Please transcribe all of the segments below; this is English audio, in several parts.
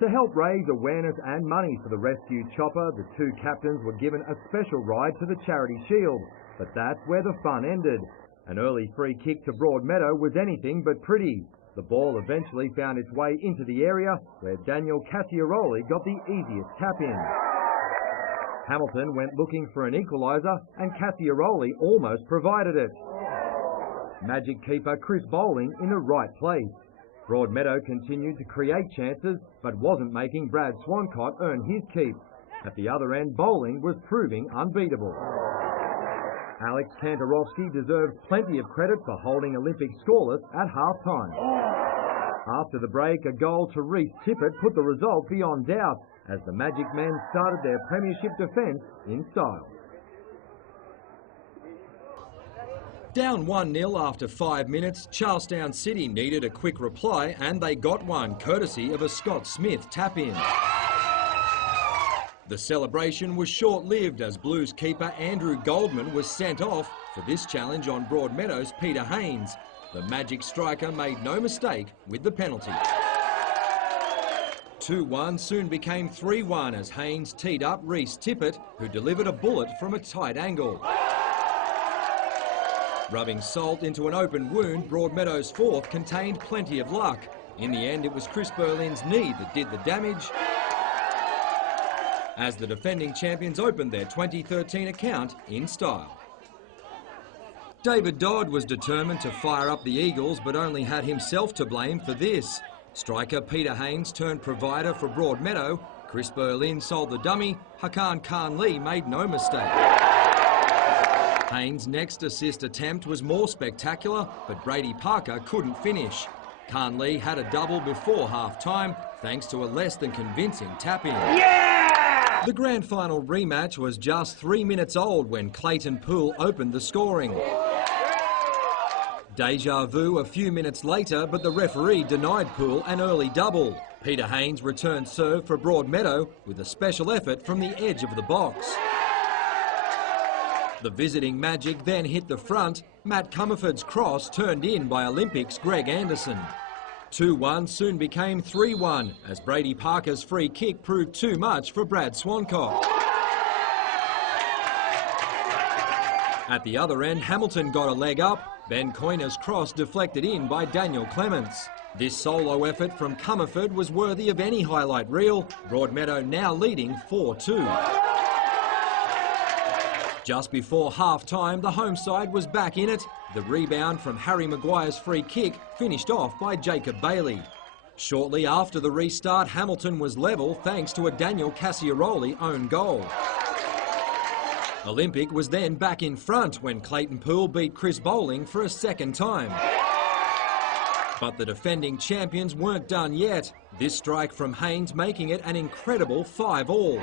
To help raise awareness and money for the rescue chopper, the two captains were given a special ride to the Charity Shield, but that's where the fun ended. An early free kick to Broadmeadow was anything but pretty. The ball eventually found its way into the area where Daniel Cassiaroli got the easiest tap in. Hamilton went looking for an equaliser and Cassiaroli almost provided it. Magic keeper Chris Bowling in the right place. Broadmeadow continued to create chances but wasn't making Brad Swancott earn his keep. At the other end, Bowling was proving unbeatable. Alex Kantorowski deserves plenty of credit for holding Olympic scoreless at half-time. After the break, a goal to Reece Tippett put the result beyond doubt as the Magic men started their premiership defence in style. Down 1-0 after 5 minutes, Charlestown City needed a quick reply and they got one, courtesy of a Scott Smith tap-in. The celebration was short-lived as Blues keeper Andrew Goldman was sent off for this challenge on Broadmeadow's Peter Haynes. The Magic striker made no mistake with the penalty. 2-1 soon became 3-1 as Haynes teed up Reece Tippett, who delivered a bullet from a tight angle. Rubbing salt into an open wound, Broadmeadow's fourth contained plenty of luck. In the end, it was Chris Berlin's knee that did the damage as the defending champions opened their 2013 account in style. David Dodd was determined to fire up the Eagles, but only had himself to blame for this. Striker Peter Haynes turned provider for Broadmeadow. Chris Berlin sold the dummy. Hakan Khan Lee made no mistake. Haynes' next assist attempt was more spectacular, but Brady Parker couldn't finish. Khan Lee had a double before half-time, thanks to a less than convincing tap-in. Yeah! The grand final rematch was just 3 minutes old when Clayton Poole opened the scoring. Deja vu a few minutes later, but the referee denied Poole an early double. Peter Haynes returned serve for Broadmeadow with a special effort from the edge of the box. The visiting Magic then hit the front. Matt Comerford's cross turned in by Olympics' Greg Anderson. 2-1 soon became 3-1 as Brady Parker's free kick proved too much for Brad Swancott. At the other end, Hamilton got a leg up. Ben Coyner's cross deflected in by Daniel Clements. This solo effort from Comerford was worthy of any highlight reel. Broadmeadow now leading 4-2. Just before half-time, the home side was back in it. The rebound from Harry Maguire's free kick finished off by Jacob Bailey. Shortly after the restart, Hamilton was level thanks to a Daniel Cassiaroli own goal. Olympic was then back in front when Clayton Poole beat Chris Bowling for a second time. But the defending champions weren't done yet. This strike from Haynes making it an incredible 5-all.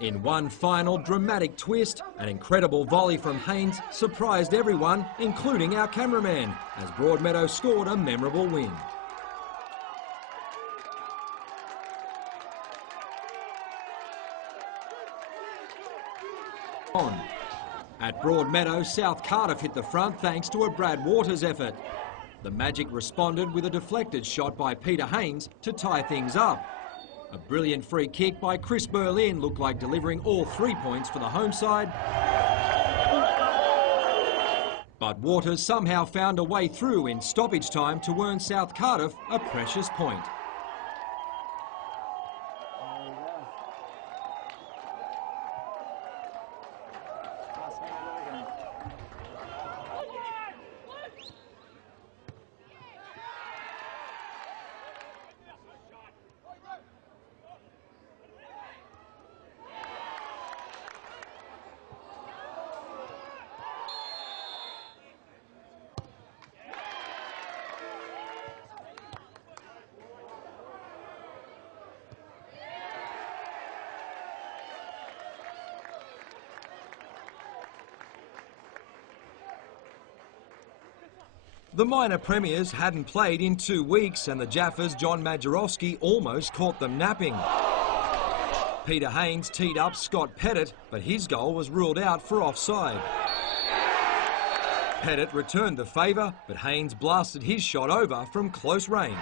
In one final dramatic twist, an incredible volley from Haynes surprised everyone, including our cameraman, as Broadmeadow scored a memorable win. At Broadmeadow, South Cardiff hit the front thanks to a Brad Waters effort. The Magic responded with a deflected shot by Peter Haynes to tie things up. A brilliant free kick by Chris Berlin looked like delivering all 3 points for the home side. But Waters somehow found a way through in stoppage time to earn South Cardiff a precious point. The minor premiers hadn't played in 2 weeks and the Jaffers' John Majorowski almost caught them napping. Peter Haynes teed up Scott Pettit, but his goal was ruled out for offside. Pettit returned the favour, but Haynes blasted his shot over from close range.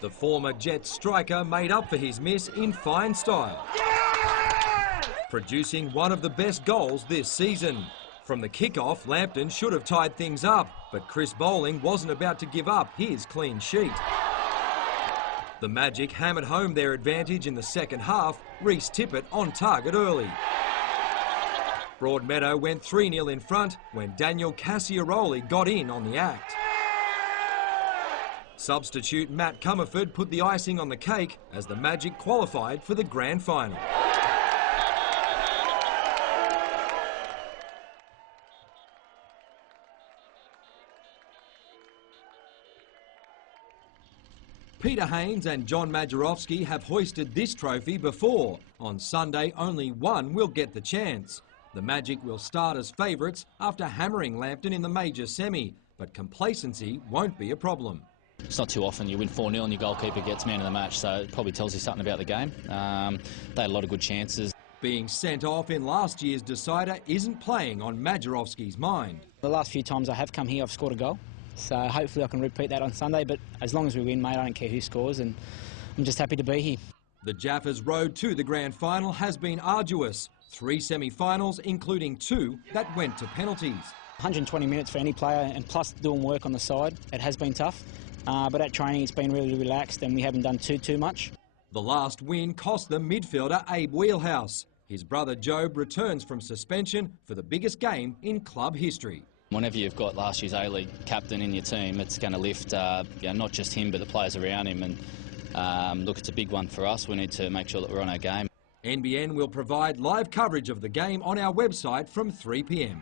The former Jets striker made up for his miss in fine style, producing one of the best goals this season. From the kick-off, Lambton should have tied things up, but Chris Bowling wasn't about to give up his clean sheet. The Magic hammered home their advantage in the second half, Reece Tippett on target early. Broadmeadow went 3-0 in front when Daniel Cassiaroli got in on the act. Substitute Matt Comerford put the icing on the cake as the Magic qualified for the grand final. Peter Haynes and John Majorowski have hoisted this trophy before. On Sunday, only one will get the chance. The Magic will start as favourites after hammering Lambton in the major semi, but complacency won't be a problem. It's not too often you win 4-0 and your goalkeeper gets man of the match, so it probably tells you something about the game. They had a lot of good chances. Being sent off in last year's decider isn't playing on Majorowski's mind. The last few times I have come here, I've scored a goal. So hopefully I can repeat that on Sunday, but as long as we win, mate, I don't care who scores, and I'm just happy to be here. The Jaffers' road to the grand final has been arduous. 3 semi-finals, including 2 that went to penalties. 120 minutes for any player, and plus doing work on the side. It has been tough, but at training it's been really relaxed and we haven't done too much. The last win cost them midfielder Abe Wheelhouse. His brother Job returns from suspension for the biggest game in club history. Whenever you've got last year's A-League captain in your team, it's going to lift not just him but the players around him. And look, it's a big one for us. We need to make sure that we're on our game. NBN will provide live coverage of the game on our website from 3 p.m.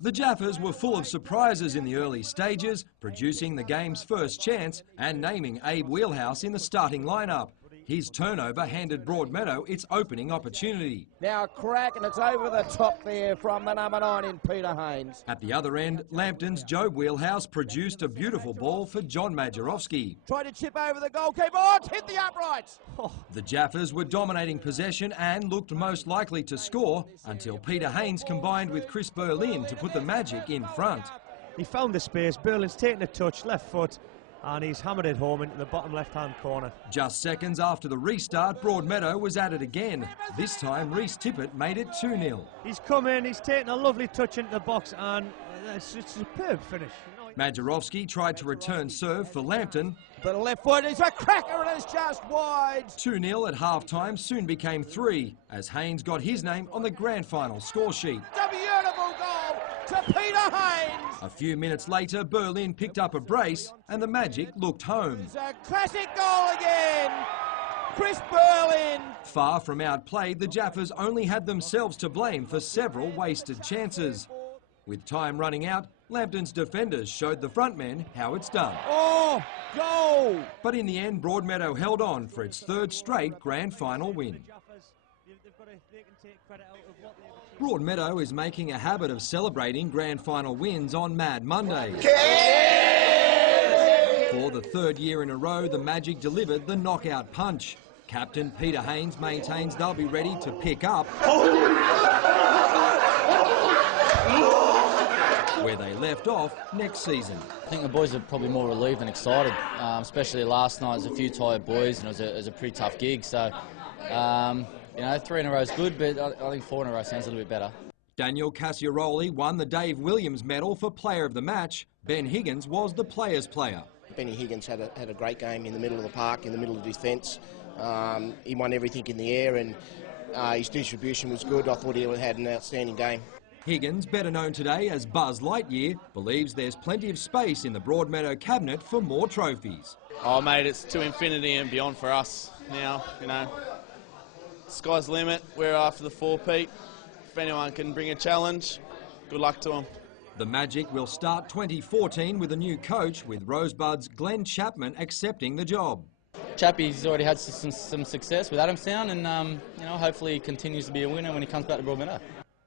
The Jaffers were full of surprises in the early stages, producing the game's first chance and naming Abe Wheelhouse in the starting lineup. His turnover handed Broadmeadow its opening opportunity. Now a crack, and it's over the top there from the number 9 in Peter Haynes. At the other end, Lambton's Joe Wheelhouse produced a beautiful ball for John Majorowski. Tried to chip over the goalkeeper. Oh, it's hit the uprights. Oh. The Jaffers were dominating possession and looked most likely to score until Peter Haynes combined with Chris Berlin to put the Magic in front. He found the space. Berlin's taken a touch, left foot, and he's hammered it home into the bottom left-hand corner. Just seconds after the restart, Broadmeadow was at it again. This time, Reece Tippett made it 2-0. He's come in, he's taken a lovely touch into the box, and it's a superb finish. Majorowski tried to return serve for Lambton. But a left foot, it's a cracker, and it's just wide. 2-0 at half-time soon became 3, as Haynes got his name on the grand final score sheet. It's a beautiful goal to Peter Haynes. A few minutes later, Berlin picked up a brace and the Magic looked home. It's a classic goal again. Chris Berlin. Far from outplayed, the Jaffers only had themselves to blame for several wasted chances. With time running out, Lambton's defenders showed the front men how it's done. Oh, goal! But in the end, Broadmeadow held on for its 3rd straight grand final win. Broadmeadow is making a habit of celebrating grand final wins on Mad Monday. For the 3rd year in a row, the Magic delivered the knockout punch. Captain Peter Haynes maintains they'll be ready to pick up where they left off next season. I think the boys are probably more relieved than excited, especially last night. There's a few tired boys and it was a pretty tough gig. So, 3 in a row is good, but I think 4 in a row sounds a little bit better. Daniel Cassiaroli won the Dave Williams medal for player of the match. Ben Higgins was the player's player. Benny Higgins had a great game in the middle of the park, in the middle of defence. He won everything in the air and his distribution was good. I thought he had an outstanding game. Higgins, better known today as Buzz Lightyear, believes there's plenty of space in the Broadmeadow cabinet for more trophies. Oh, mate, it's to infinity and beyond for us now, Sky's the limit. We're after the 4-peat. If anyone can bring a challenge, good luck to them. The Magic will start 2014 with a new coach, with Rosebud's Glenn Chapman accepting the job. Chappie's already had some success with Adamstown and, hopefully he continues to be a winner when he comes back to Broadmeadow.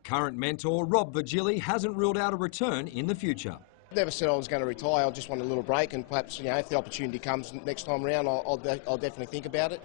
Current mentor Rob Virgili hasn't ruled out a return in the future. Never said I was going to retire. I just want a little break, and perhaps, if the opportunity comes next time around, I'll definitely think about it.